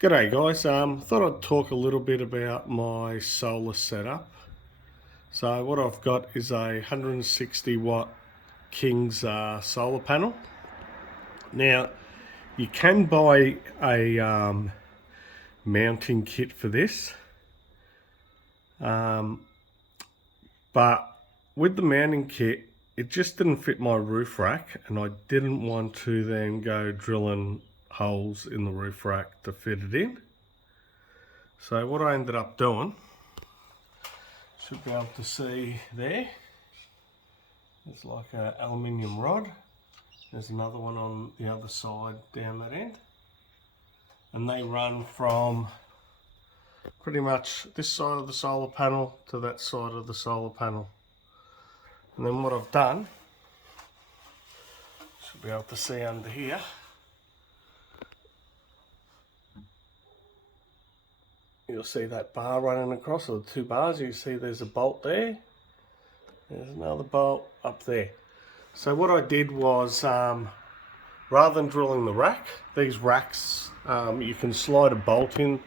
G'day guys, thought I'd talk a little bit about my solar setup. So what I've got is a 160 watt King's solar panel. Now you can buy a mounting kit for this, but with the mounting kit it just didn't fit my roof rack, and I didn't want to then go drilling holes in the roof rack to fit it in. So what I ended up doing, should be able to see there, there's like an aluminium rod. There's another one on the other side down that end. And they run from pretty much this side of the solar panel to that side of the solar panel. And then what I've done, should be able to see under here, you'll see that bar running across, or the two bars. You see there's a bolt there. There's another bolt up there. So what I did was, rather than drilling the rack, these racks, you can slide a bolt in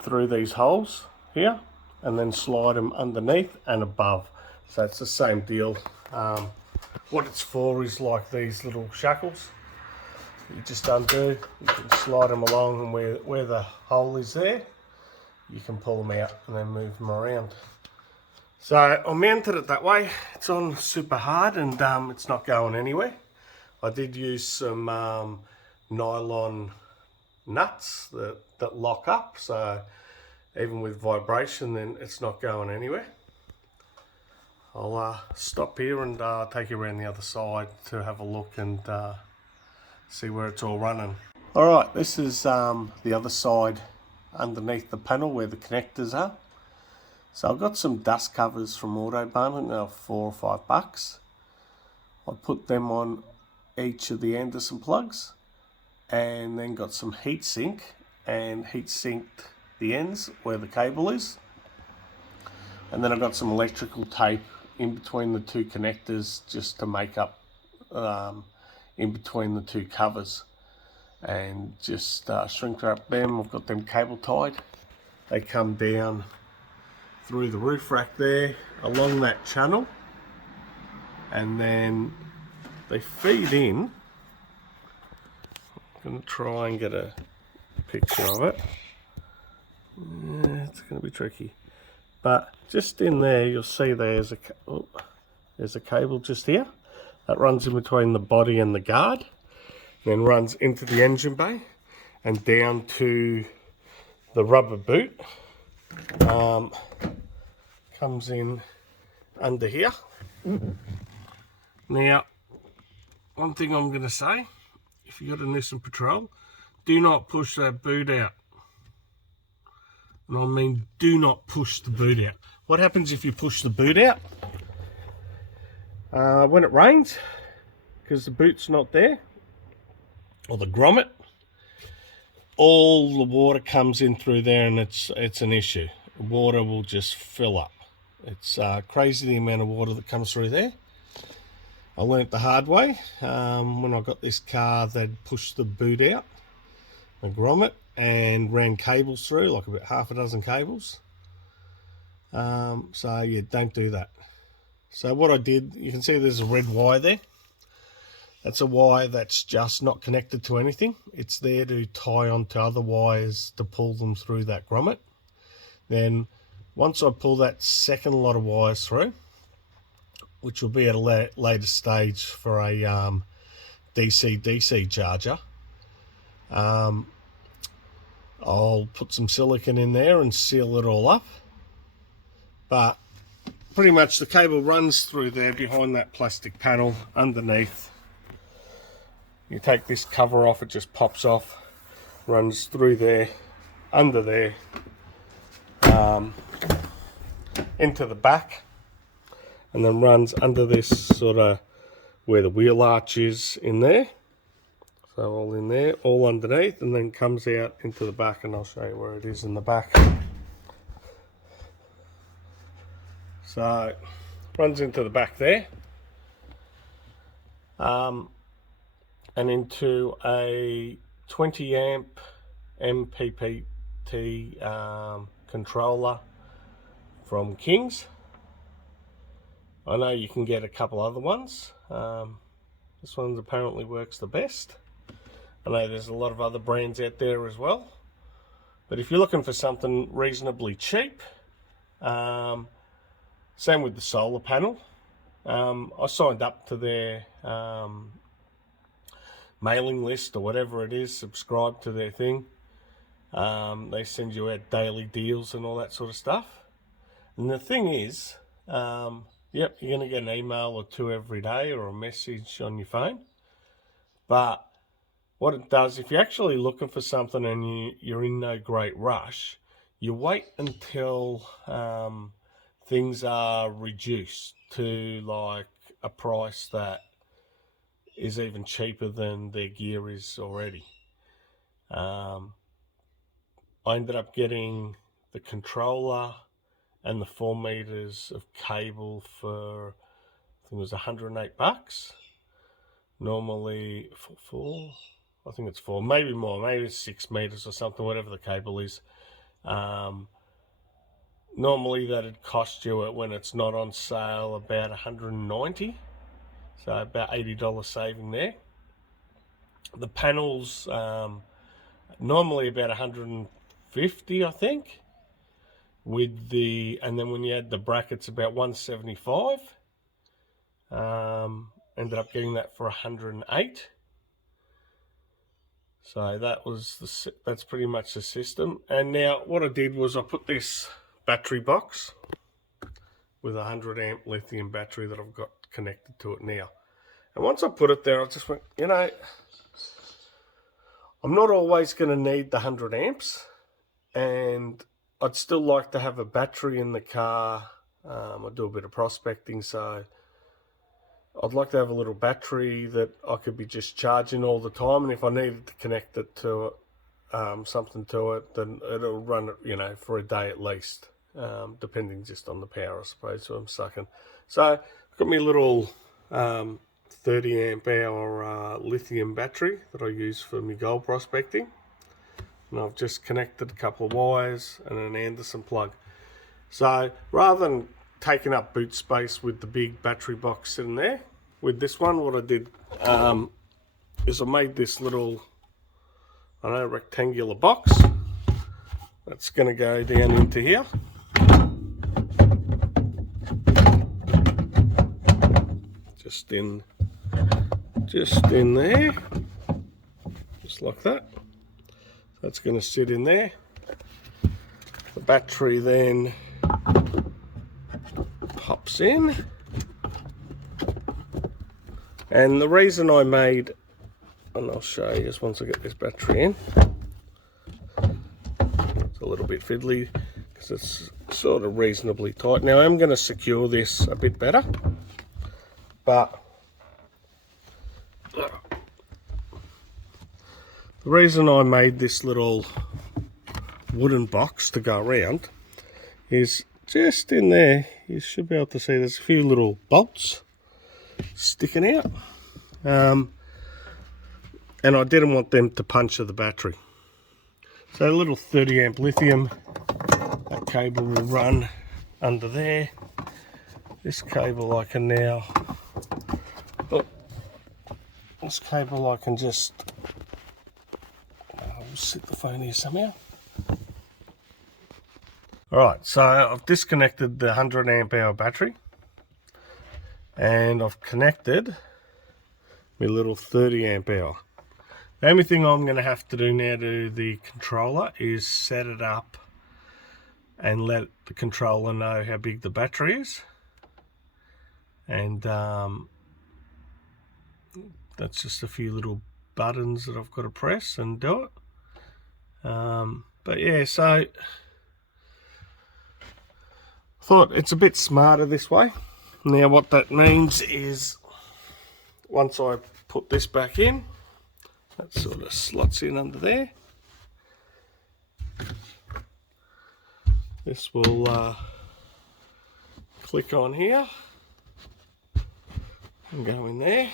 through these holes here, and then slide them underneath and above. So it's the same deal. What it's for is like these little shackles. You just undo, you can slide them along, and where the hole is there, you can pull them out and then move them around. So I mounted it that way. It's on super hard and it's not going anywhere. I did use some nylon nuts that lock up, so even with vibration then it's not going anywhere. I'll stop here and take you around the other side to have a look and see where it's all running. Alright, this is the other side underneath the panel where the connectors are. So I've got some dust covers from Autobarn, now $4 or $5. I put them on each of the Anderson plugs, and then got some heat sink and heat sinked the ends where the cable is. And then I've got some electrical tape in between the two connectors just to make up in between the two covers, and just shrink wrap them. I've got them cable tied. They come down through the roof rack there, along that channel, and then they feed in. I'm going to try and get a picture of it. It's going to be tricky, but just in there you'll see there's a cable just here that runs in between the body and the guard, then runs into the engine bay and down to the rubber boot. Comes in under here. Now, one thing I'm going to say, if you've got a Nissan Patrol, do not push that boot out. And I mean, do not push the boot out. What happens if you push the boot out? When it rains, because the boot's not there, or the grommet, all the water comes in through there, and it's an issue. Water will just fill up. It's crazy the amount of water that comes through there. I learnt the hard way when I got this car. They'd pushed the boot out, the grommet, and ran cables through, like about half a dozen cables. So yeah, don't do that. So what I did, you can see there's a red wire there. That's a wire that's just not connected to anything. It's there to tie onto other wires to pull them through that grommet. Then once I pull that second lot of wires through, which will be at a later stage for a DC charger, I'll put some silicone in there and seal it all up. But pretty much the cable runs through there behind that plastic panel underneath. You take this cover off, it just pops off, runs through there, under there, into the back, and then runs under this sort of where the wheel arch is in there. So all in there, all underneath, and then comes out into the back, and I'll show you where it is in the back. So runs into the back there, and into a 20 amp Mppt controller from King's. I know you can get a couple other ones. This one apparently works the best. I know there's a lot of other brands out there as well. But if you're looking for something reasonably cheap, same with the solar panel. I signed up to their mailing list or whatever it is, subscribe to their thing. They send you out daily deals and all that sort of stuff. And the thing is, yep, you're going to get an email or two every day or a message on your phone. But what it does, if you're actually looking for something and you're in no great rush, you wait until things are reduced to like a price that is even cheaper than their gear is already. I ended up getting the controller and the 4 meters of cable for, I think it was $108. Normally I think it's 4, maybe more, maybe it's 6 meters or something, whatever the cable is. Normally that'd cost you, when it's not on sale, about $190, so about $80 saving there. The panels normally about $150, I think, with the, and then when you add the brackets, about $175. Ended up getting that for $108. So that's pretty much the system. And now what I did was I put this battery box with a 100 amp lithium battery that I've got connected to it now. And once I put it there, I just went, you know, I'm not always going to need the 100 amps, and I'd still like to have a battery in the car. I do a bit of prospecting, so I'd like to have a little battery that I could be just charging all the time, and if I needed to connect it to something to it, then it'll run it, you know, for a day at least, depending just on the power, I suppose, so I'm sucking. So I've got my little 30 amp hour lithium battery that I use for my gold prospecting, and I've just connected a couple of wires and an Anderson plug. So rather than taking up boot space with the big battery box sitting there, with this one, what I did is I made this little, I don't know, rectangular box that's going to go down into here. Just in there, just like that. That's going to sit in there. The battery then pops in, and the reason I made, and I'll show you just once I get this battery in, it's a little bit fiddly because it's sort of reasonably tight. Now I'm going to secure this a bit better, but the reason I made this little wooden box to go around is just in there, you should be able to see there's a few little bolts sticking out. And I didn't want them to puncture the battery. So a little 30 amp lithium, that cable will run under there. This cable I can now, this cable I can just, I'll sit the phone here somehow. Alright, so I've disconnected the 100 amp hour battery, and I've connected my little 30 amp hour. The only thing I'm going to have to do now to the controller is set it up and let the controller know how big the battery is, and that's just a few little buttons that I've got to press and do it. But yeah, so I thought it's a bit smarter this way. Now what that means is once I put this back in, that sort of slots in under there. This will click on here and go in there.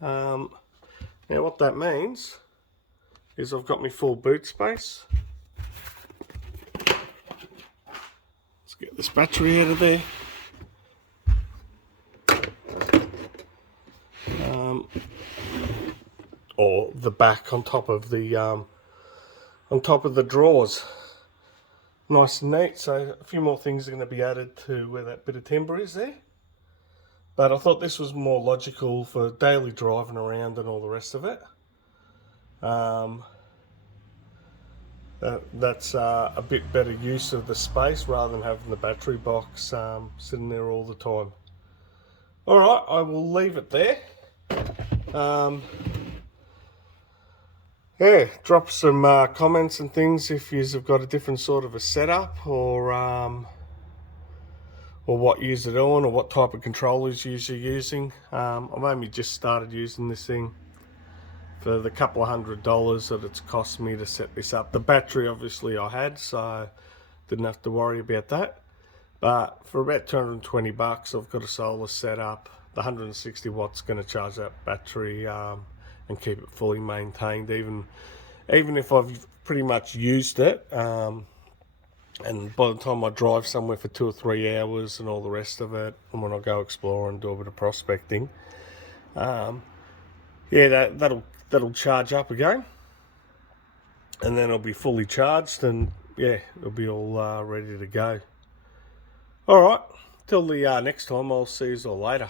Now what that means is I've got my full boot space. Let's get this battery out of there. Or the back on top of the drawers. Nice and neat. So a few more things are going to be added to where that bit of timber is there. But I thought this was more logical for daily driving around and all the rest of it. That's a bit better use of the space rather than having the battery box sitting there all the time. Alright, I will leave it there. Yeah, drop some comments and things if you've got a different sort of a setup, or what you're on, or what type of controllers you're using. I've only just started using this thing for the couple of $100 that it's cost me to set this up. The battery obviously I had, so didn't have to worry about that. But for about 220 bucks, I've got a solar set up. The 160 watts going to charge that battery and keep it fully maintained, even if I've pretty much used it. And by the time I drive somewhere for 2 or 3 hours and all the rest of it, and when I go explore and do a bit of prospecting, yeah, that'll charge up again, and then it'll be fully charged, and yeah, it'll be all ready to go. All right, till the next time, I'll see you all later.